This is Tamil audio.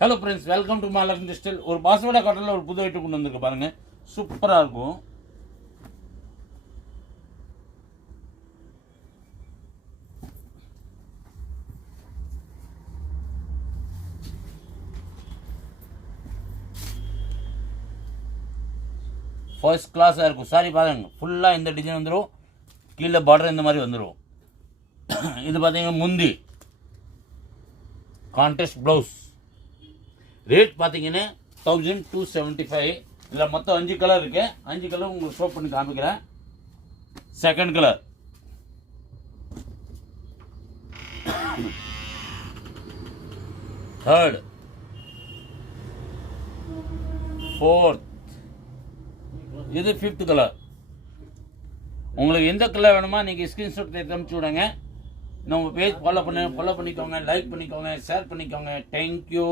Hello friends, welcome to Mahalakshmi textile. ஒரு பாஸ்வேர்டா காட்டனில் ஒரு புது ஐட்டம் கொண்டு வந்திருக்கு பாருங்க, சூப்பராக இருக்கும். ஃபர்ஸ்ட் கிளாஸாக இருக்கும். சாரி பாருங்க, ஃபுல்லாக இந்த டிசைன் வந்துடும். கீழே பார்டர் இந்த மாதிரி வந்துடும். இது பார்த்தீங்கன்னா முந்தி கான்ட்ராஸ்ட் ப்ளவுஸ். ரேட் பார்த்தீங்கன்னா 1275. இதில் மொத்தம் 5 கலர் இருக்கு. 5 கலர் உங்களுக்கு ஷோ பண்ணி காமிக்கிறேன். செகண்ட் கலர், தேர்ட், ஃபோர்த், இது 5th கலர். உங்களுக்கு எந்த கலர் வேணுமா நீங்கள் ஸ்க்ரீன்ஷாட் எடுத்து அனுப்பிச்சி விடுங்க. நம்ம பேஜ் ஃபாலோ பண்ணிக்கோங்க, லைக் பண்ணிக்கோங்க, ஷேர் பண்ணிக்கோங்க. தேங்க்யூ.